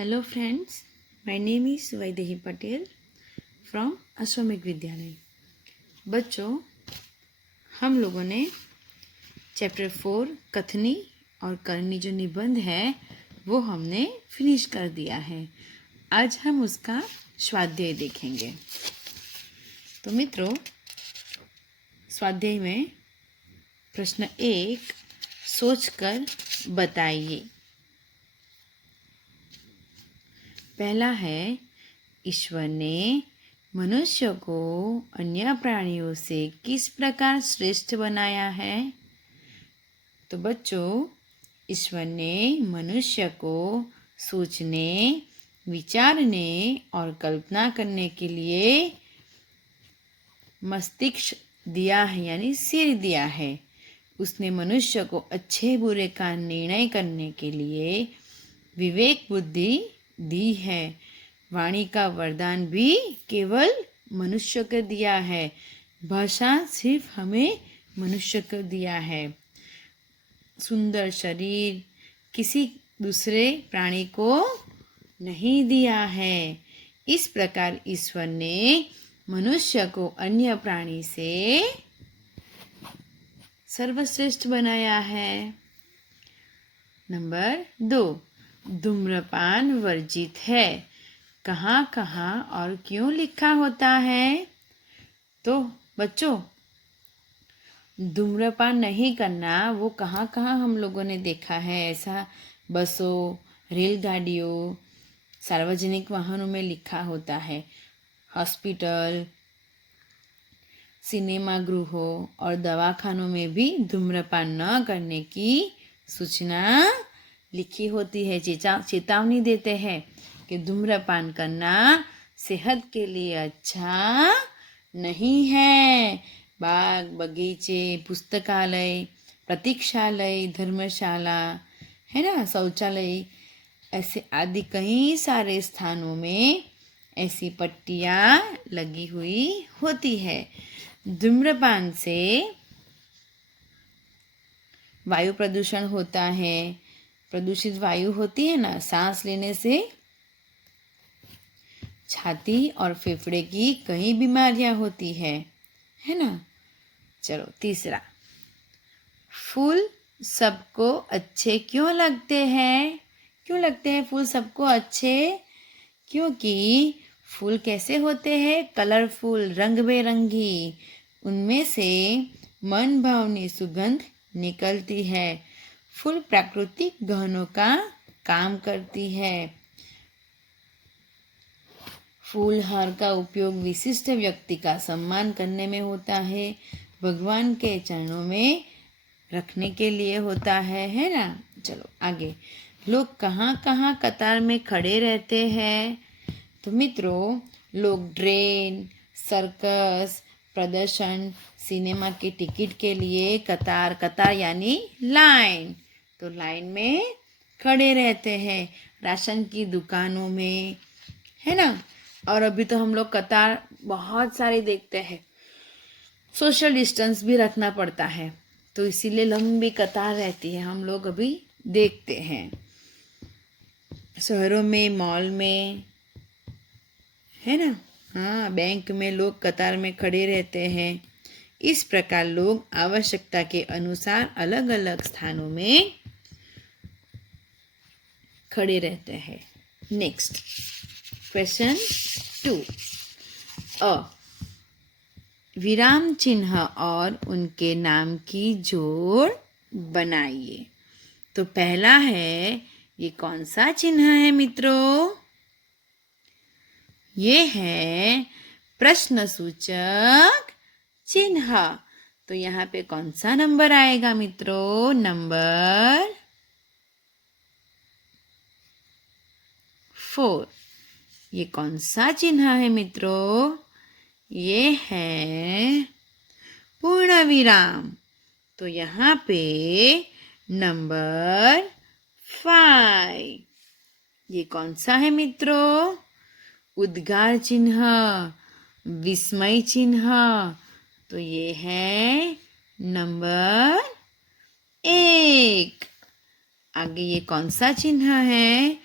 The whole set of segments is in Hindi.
Hello friends, my name is Vaidehi Patel from अश्वमेघ विद्यालय। बच्चों, हम लोगों ने चैप्टर 4 कथनी और करनी जो निबंध है वो हमने फिनिश कर दिया है। आज हम उसका स्वाध्याय देखेंगे। तो मित्रों, स्वाध्याय में प्रश्न 1 सोचकर बताइए। पहला है, ईश्वर ने मनुष्य को अन्य प्राणियों से किस प्रकार श्रेष्ठ बनाया है? तो बच्चों, ईश्वर ने मनुष्य को सोचने, विचारने और कल्पना करने के लिए मस्तिष्क दिया है, यानी सिर दिया है। उसने मनुष्य को अच्छे बुरे का निर्णय करने के लिए विवेक बुद्धि दी है। वाणी का वरदान भी केवल मनुष्य को दिया है। भाषा सिर्फ हमें मनुष्य को दिया है। सुंदर शरीर किसी दूसरे प्राणी को नहीं दिया है। इस प्रकार ईश्वर ने मनुष्य को अन्य प्राणी से सर्वश्रेष्ठ बनाया है। नंबर 2, धूम्रपान वर्जित है। कहाँ कहाँ और क्यों लिखा होता है? तो बच्चों, धूम्रपान नहीं करना वो कहाँ कहाँ हम लोगों ने देखा है। ऐसा बसों, रेलगाड़ियों, सार्वजनिक वाहनों में लिखा होता है। हॉस्पिटल, सिनेमा गृहों और दवाखानों में भी धूम्रपान न करने की सूचना लिखी होती है। चेतावनी देते हैं कि धूम्रपान करना सेहत के लिए अच्छा नहीं है। बाग बगीचे, पुस्तकालय, प्रतीक्षालय, धर्मशाला है ना, शौचालय, ऐसे आदि कई सारे स्थानों में ऐसी पट्टियाँ लगी हुई होती है। धूम्रपान से वायु प्रदूषण होता है। प्रदूषित वायु होती है ना, सांस लेने से छाती और फेफड़े की कई बीमारियां होती है ना। चलो तीसरा, फूल सबको अच्छे क्यों लगते हैं? क्यों लगते हैं फूल सबको अच्छे? क्योंकि फूल कैसे होते हैं? कलरफुल, रंग बेरंगी। उनमें से मन भावनी सुगंध निकलती है। फूल प्राकृतिक गहनों का काम करती है। फूल हार का उपयोग विशिष्ट व्यक्ति का सम्मान करने में होता है। भगवान के चरणों में रखने के लिए होता है ना। चलो आगे, लोग कहाँ कहाँ कतार में खड़े रहते हैं? तो मित्रों, लोग ट्रेन, सर्कस, प्रदर्शन, सिनेमा के टिकट के लिए कतार यानी लाइन, तो लाइन में खड़े रहते हैं। राशन की दुकानों में है ना। और अभी तो हम लोग कतार बहुत सारे देखते हैं। सोशल डिस्टेंस भी रखना पड़ता है, तो इसीलिए लंबी कतार रहती है, हम लोग अभी देखते हैं। शहरों में, मॉल में है ना, हाँ, बैंक में लोग कतार में खड़े रहते हैं। इस प्रकार लोग आवश्यकता के अनुसार अलग अलग स्थानों में खड़े रहते हैं। नेक्स्ट क्वेश्चन 2, विराम चिन्ह और उनके नाम की जोड़ बनाइए। तो पहला है, ये कौन सा चिन्ह है मित्रों? ये है प्रश्नसूचक चिन्ह। तो यहाँ पे कौन सा नंबर आएगा मित्रों? नंबर 4। ये कौन सा चिन्ह है मित्रों? ये है पूर्ण विराम। तो यहाँ पे नंबर 5। ये कौन सा है मित्रों? उद्गार चिन्ह, विस्मय चिन्ह। तो ये है नंबर 1। आगे ये कौन सा चिन्ह है?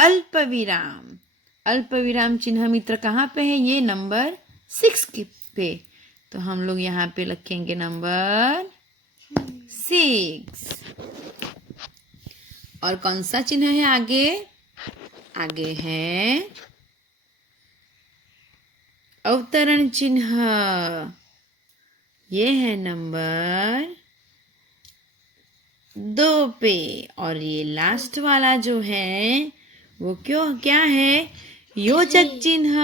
अल्प विराम। अल्प विराम चिन्ह मित्र कहाँ पे है? ये नंबर 6 पे। तो हम लोग यहाँ पे लिखेंगे नंबर 6। और कौन सा चिन्ह है आगे? आगे है अवतरण चिन्ह। ये है नंबर 2 पे। और ये लास्ट वाला जो है वो क्या है? योजक चिन्ह।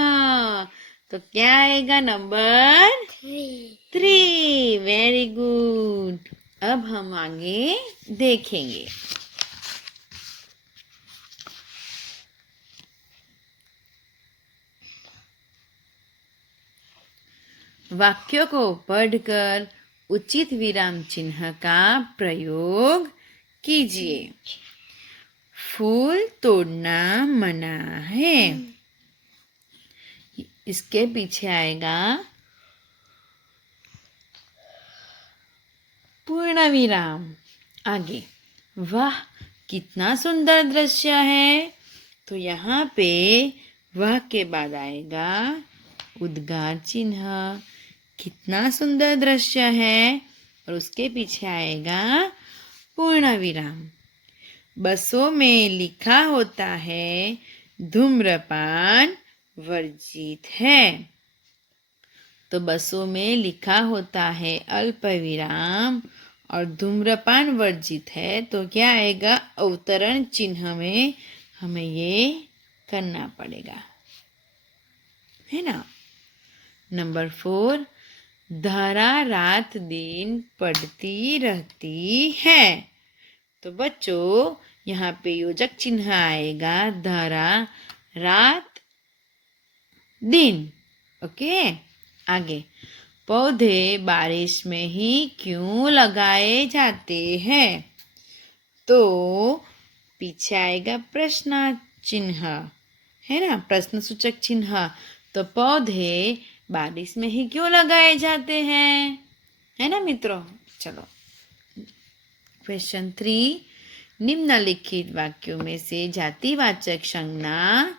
तो क्या आएगा? नंबर 3। Very good. अब हम आगे देखेंगे। वाक्यों को पढ़कर उचित विराम चिन्ह का प्रयोग कीजिए। फूल तोड़ना मना है। इसके पीछे आएगा पूर्ण विराम। आगे, वाह कितना सुंदर दृश्य है। तो यहाँ पे वाह के बाद आएगा उद्गार चिन्ह। कितना सुंदर दृश्य है। और उसके पीछे आएगा पूर्ण विराम। बसों में लिखा होता है धूम्रपान वर्जित है। तो बसों में लिखा होता है अल्प विराम और धूम्रपान वर्जित है। तो क्या आएगा? अवतरण चिन्ह में हमें ये करना पड़ेगा, है ना। नंबर 4, धारा रात दिन पढ़ती रहती है। तो बच्चों यहाँ पे योजक चिन्ह आएगा धारा रात दिन। ओके। आगे, पौधे बारिश में ही क्यों लगाए जाते हैं? तो पीछे आएगा प्रश्न चिन्ह, है ना, प्रश्न सूचक चिन्ह। तो पौधे बारिश में ही क्यों लगाए जाते हैं, है ना मित्रों। चलो क्वेश्चन 3, निम्नलिखित वाक्यों में से जातिवाचक संज्ञा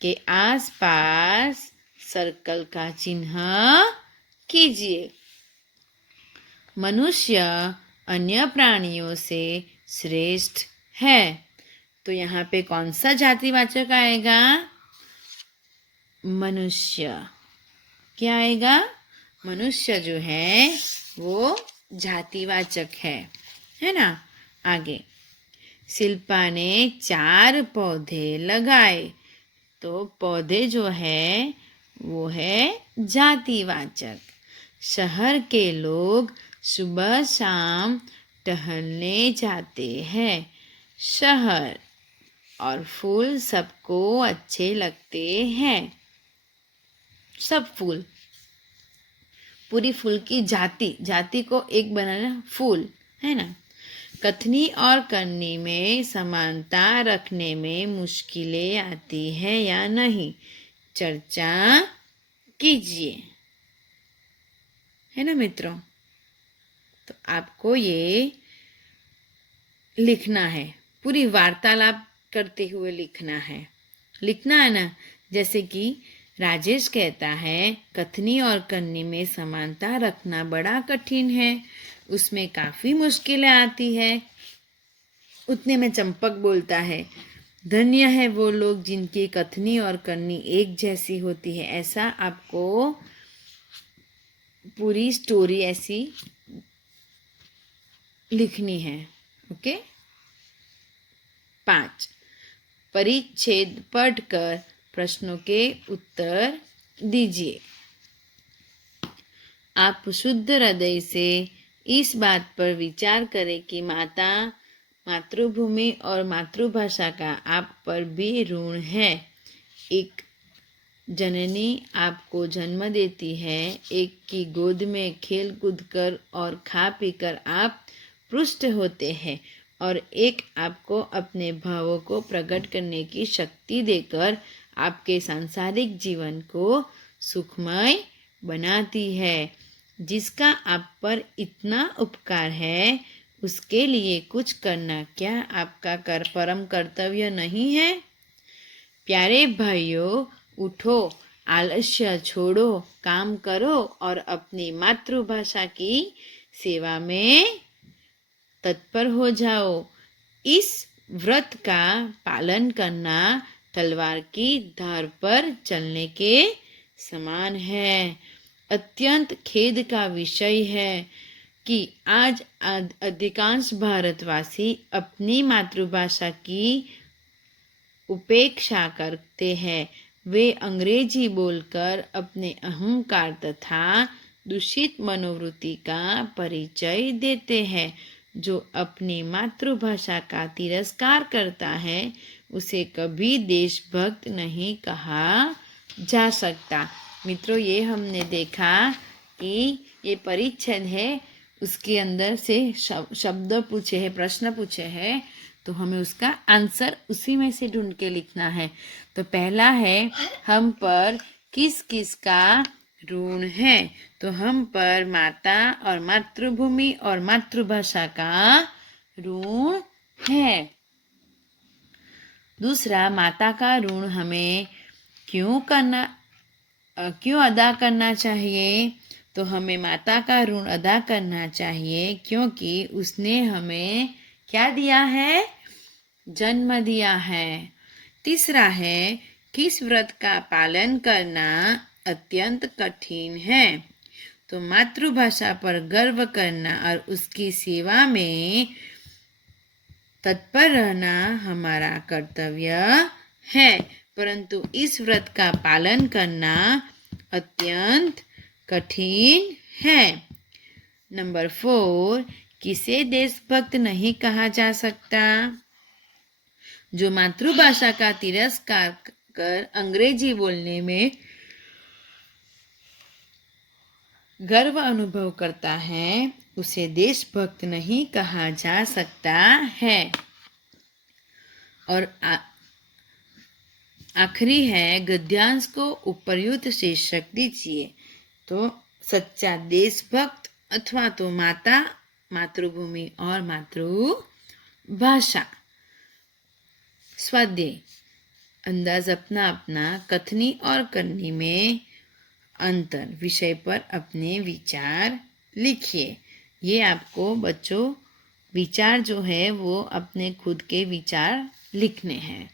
के आसपास सर्कल का चिन्ह कीजिए। मनुष्य अन्य प्राणियों से श्रेष्ठ है। तो यहाँ पे कौन सा जातिवाचक आएगा? मनुष्य। क्या आएगा? मनुष्य जो है वो जातिवाचक है ना। आगे, शिल्पा ने 4 पौधे लगाए। तो पौधे जो है वो है जातिवाचक। शहर के लोग सुबह शाम टहलने जाते हैं। शहर और फूल सबको अच्छे लगते हैं। सब फूल, पूरी फूल की जाति को एक बनाना फूल, है ना। कथनी और करनी में समानता रखने में मुश्किलें आती है या नहीं, चर्चा कीजिए, है ना मित्रों। तो आपको ये लिखना है, पूरी वार्तालाप करते हुए लिखना है ना। जैसे कि राजेश कहता है कथनी और करनी में समानता रखना बड़ा कठिन है, उसमें काफ़ी मुश्किलें आती है। उतने में चंपक बोलता है धन्य है वो लोग जिनकी कथनी और करनी एक जैसी होती है। ऐसा आपको पूरी स्टोरी ऐसी लिखनी है। ओके। 5, परिच्छेद पढ़कर प्रश्नों के उत्तर दीजिए। आप शुद्ध हृदय से इस बात पर विचार करें कि मातृभूमि और मातृभाषा का आप पर भी ऋण है। एक जननी आपको जन्म देती है, एक की गोद में खेल कूद कर और खा पीकर आप पुष्ट होते हैं, और एक आपको अपने भावों को प्रकट करने की शक्ति देकर आपके सांसारिक जीवन को सुखमय बनाती है। जिसका आप पर इतना उपकार है उसके लिए कुछ करना क्या आपका परम कर्तव्य नहीं है? प्यारे भाइयों, उठो, आलस्य छोड़ो, काम करो और अपनी मातृभाषा की सेवा में तत्पर हो जाओ। इस व्रत का पालन करना तलवार की धार पर चलने के समान है। अत्यंत खेद का विषय है कि आज अधिकांश भारतवासी अपनी मातृभाषा की उपेक्षा करते हैं। वे अंग्रेजी बोलकर अपने अहंकार तथा दूषित मनोवृत्ति का परिचय देते हैं। जो अपनी मातृभाषा का तिरस्कार करता है उसे कभी देशभक्त नहीं कहा जा सकता। मित्रों, ये हमने देखा कि ये परिच्छेद है, उसके अंदर से शब्द पूछे हैं, प्रश्न पूछे हैं, तो हमें उसका आंसर उसी में से ढूंढ के लिखना है। तो पहला है, हम पर किस किस का ऋण है? तो हम पर माता और मातृभूमि और मातृभाषा का ऋण है। दूसरा, माता का ऋण हमें क्यों अदा करना चाहिए? तो हमें माता का ऋण अदा करना चाहिए क्योंकि उसने हमें क्या दिया है? जन्म दिया है। तीसरा है, किस व्रत का पालन करना अत्यंत कठिन है? तो मातृभाषा पर गर्व करना और उसकी सेवा में तत्पर रहना हमारा कर्तव्य है, परंतु इस व्रत का पालन करना अत्यंत कठिन है। नंबर 4, किसे देशभक्त नहीं कहा जा सकता? जो मातृभाषा का तिरस्कार कर अंग्रेजी बोलने में गर्व अनुभव करता है उसे देशभक्त नहीं कहा जा सकता है। और आखिरी है, गद्यांश को उपर्युक्त शीर्षक दीजिए। तो सच्चा देशभक्त अथवा तो माता, मातृभूमि और मातृभाषा। स्वाध्याय, अंदाज अपना अपना, कथनी और करनी में अंतर विषय पर अपने विचार लिखिए। ये आपको बच्चों विचार जो है वो अपने खुद के विचार लिखने हैं।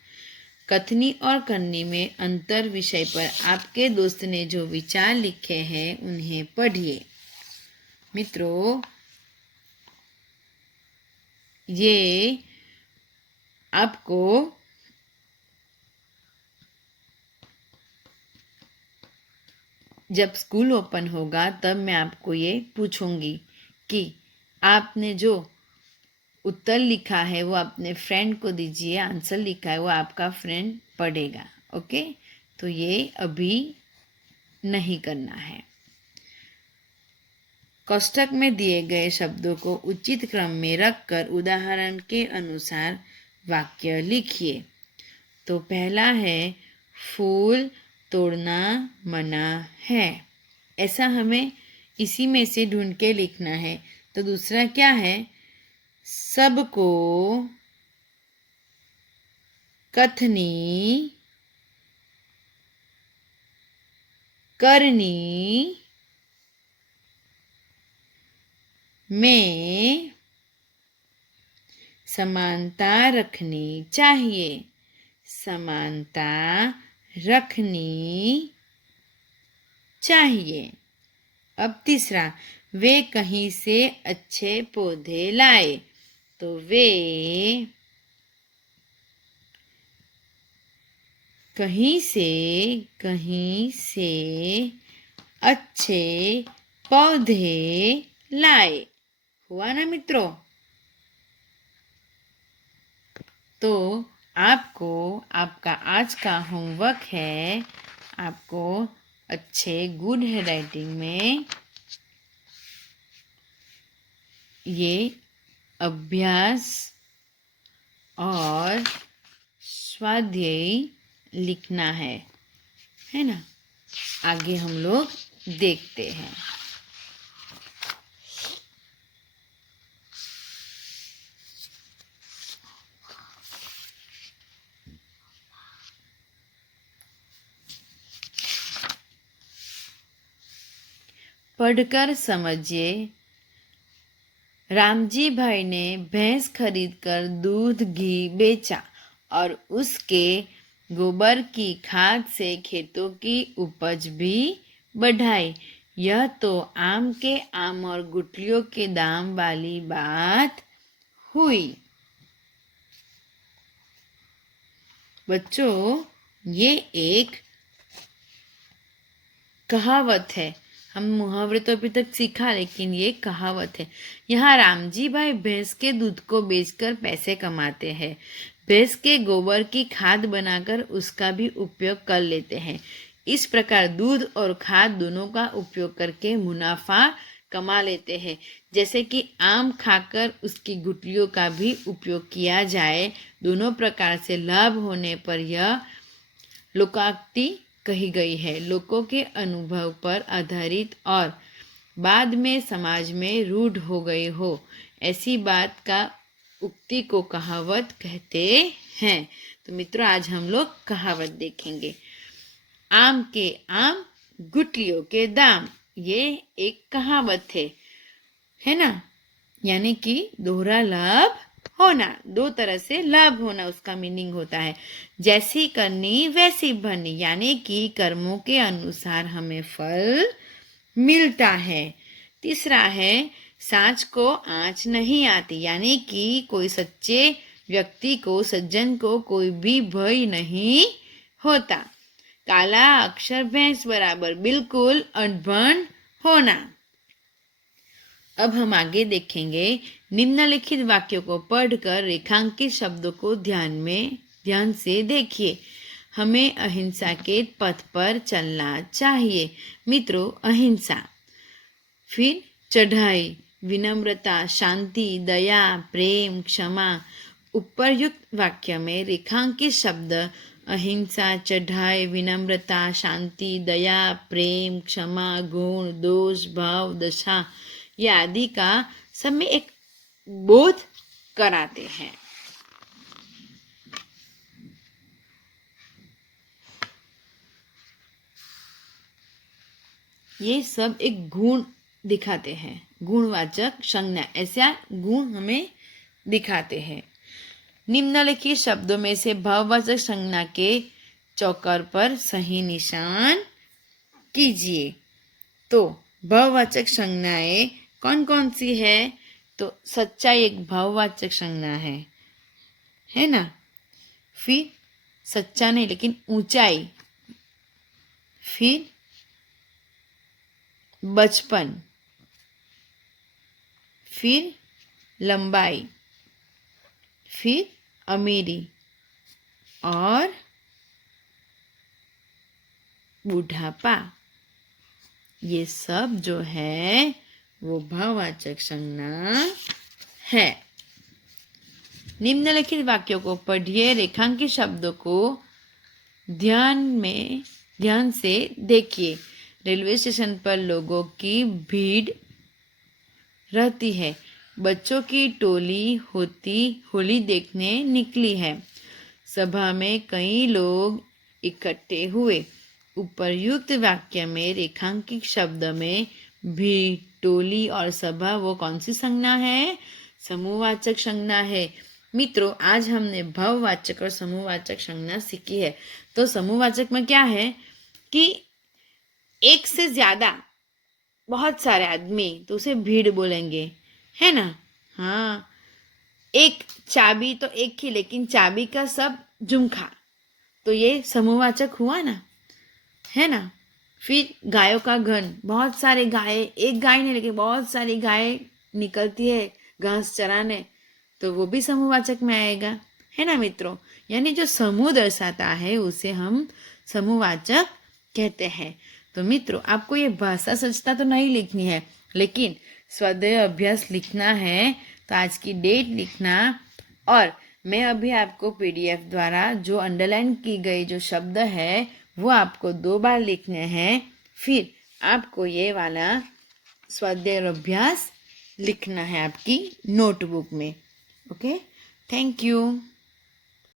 कथनी और करनी में अंतर विषय पर आपके दोस्त ने जो विचार लिखे हैं उन्हें पढ़िए। मित्रों, ये आपको जब स्कूल ओपन होगा तब मैं आपको ये पूछूंगी कि आपने जो उत्तर लिखा है वो अपने फ्रेंड को दीजिए, आंसर लिखा है वो आपका फ्रेंड पढ़ेगा। ओके, तो ये अभी नहीं करना है। कोष्ठक में दिए गए शब्दों को उचित क्रम में रखकर उदाहरण के अनुसार वाक्य लिखिए। तो पहला है, फूल तोड़ना मना है। ऐसा हमें इसी में से ढूंढ के लिखना है। तो दूसरा क्या है? सबको कथनी करनी में समानता रखनी चाहिए। समानता रखनी चाहिए। अब तीसरा, वे कहीं से अच्छे पौधे लाए। तो वे कहीं से अच्छे पौधे लाए। हुआ ना मित्रों? तो आपको आपका आज का होमवर्क है, आपको अच्छे गुड हैंडराइटिंग में ये अभ्यास और स्वाध्याय लिखना है ना? आगे हम लोग देखते हैं। पढ़कर समझिए। रामजी भाई ने भैंस खरीदकर दूध घी बेचा और उसके गोबर की खाद से खेतों की उपज भी बढ़ाई। यह तो आम के आम और गुठलियों के दाम वाली बात हुई। बच्चों, ये एक कहावत है। हम मुहावरे तो अभी तक सीखा, लेकिन ये कहावत है। यहाँ रामजी भाई भैंस के दूध को बेचकर पैसे कमाते हैं। भैंस के गोबर की खाद बनाकर उसका भी उपयोग कर लेते हैं। इस प्रकार दूध और खाद दोनों का उपयोग करके मुनाफा कमा लेते हैं। जैसे कि आम खाकर उसकी गुठलियों का भी उपयोग किया जाए। दोनों प्रकार से लाभ होने पर यह लोकोक्ति कही गई है। लोगों के अनुभव पर आधारित और बाद में समाज में रूढ़ हो गई हो, ऐसी बात का उक्ति को कहावत कहते हैं। तो मित्रों, आज हम लोग कहावत देखेंगे। आम के आम, गुठलियों के दाम, ये एक कहावत है ना। यानी कि दोहरा लाभ होना, दो तरह से लाभ होना उसका मीनिंग होता है। जैसी करनी वैसी भरनी, यानी कि कर्मों के अनुसार हमें फल मिलता है। तीसरा है, सांच को आँच नहीं आती, यानी कि कोई सच्चे व्यक्ति को, सज्जन को कोई भी भय नहीं होता। काला अक्षर भैंस बराबर बिल्कुल अनभन होना। अब हम आगे देखेंगे। निम्नलिखित वाक्यों को पढ़कर रेखांकित शब्दों को ध्यान से देखिए। हमें अहिंसा के पथ पर चलना चाहिए। मित्रों, अहिंसा, फिर चढ़ाई, विनम्रता, शांति, दया, प्रेम, क्षमा। उपरयुक्त वाक्य में रेखांकित शब्द अहिंसा, चढ़ाई, विनम्रता, शांति, दया, प्रेम, क्षमा, गुण, दोष, भाव, दशा ये आदि का सब में एक बोध कराते हैं। ये सब एक गुण दिखाते हैं। गुणवाचक संज्ञा, ऐसा गुण हमें दिखाते हैं। निम्नलिखित शब्दों में से भाववाचक संज्ञा के चौकर पर सही निशान कीजिए। तो भाववाचक संज्ञाएं कौन कौन सी है? तो सच्चाई एक भाववाचक संज्ञा है ना। फिर सच्चा नहीं लेकिन ऊंचाई, फिर बचपन, फिर लंबाई, फिर अमीरी और बुढ़ापा। ये सब जो है वो भाववाचक संज्ञा है। निम्नलिखित वाक्यों को पढ़िए। रेखांकित शब्दों को ध्यान से देखिए। रेलवे स्टेशन पर लोगों की भीड़ रहती है। बच्चों की टोली होली देखने निकली है। सभा में कई लोग इकट्ठे हुए। उपर्युक्त वाक्य में रेखांकित शब्द में भीड़, टोली और सभा वो कौन सी संज्ञा है? समूहवाचक संज्ञा है। मित्रों, आज हमने भाववाचक और समूहवाचक संज्ञा सीखी है। तो समूहवाचक में क्या है कि एक से ज्यादा, बहुत सारे आदमी, तो उसे भीड़ बोलेंगे, है ना। हाँ, एक चाबी तो एक ही, लेकिन चाबी का सब झुमखा, तो ये समूहवाचक हुआ ना, है ना। फिर गायों का घन, बहुत सारे गाय, एक गाय नहीं लेकिन बहुत सारी गाय निकलती है घास चराने, तो वो भी समूहवाचक में आएगा, है ना मित्रों। यानी जो समूह दर्शाता है उसे हम समूहवाचक कहते हैं। तो मित्रों, आपको ये भाषा सचता तो नहीं लिखनी है, लेकिन स्वाध्याय अभ्यास लिखना है। तो आज की डेट लिखना, और मैं अभी आपको पीडीएफ द्वारा जो अंडरलाइन की गई जो शब्द है वो आपको 2 बार लिखने हैं। फिर आपको ये वाला स्वाध्याय अभ्यास लिखना है आपकी नोटबुक में। Okay, thank you.